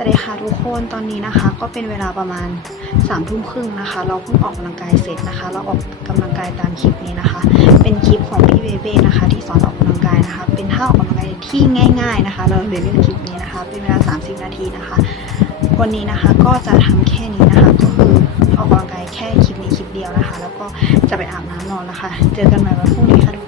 สวัสดีค่ะทุกคนตอนนี้นะคะก็เป็นเวลาประมาณ3ามทุ่มครึ่งนะคะ เราเพิ่งออกกำลังกายเสร็จนะคะ เราออกกำลังกายตามคลิปนี้นะคะ เป็นคลิปของพี่เบเบ้นะคะ ที่สอนออกกำลังกายนะคะ เป็นท่าออกกำลังกายที่ง่าย ๆนะคะ เราเลยเลือกคลิปนี้นะคะ เป็นเวลา 30 นาทีนะคะ วันนี้นะคะก็จะทำแค่นี้นะคะ ก็คือออกกำลังกายแค่คลิปนี้คลิปเดียวนะคะ แล้วก็จะไปอาบน้ำนอนแล้วค่ะ เจอกันใหม่วันพรุ่งนี้ค่ะทุกคน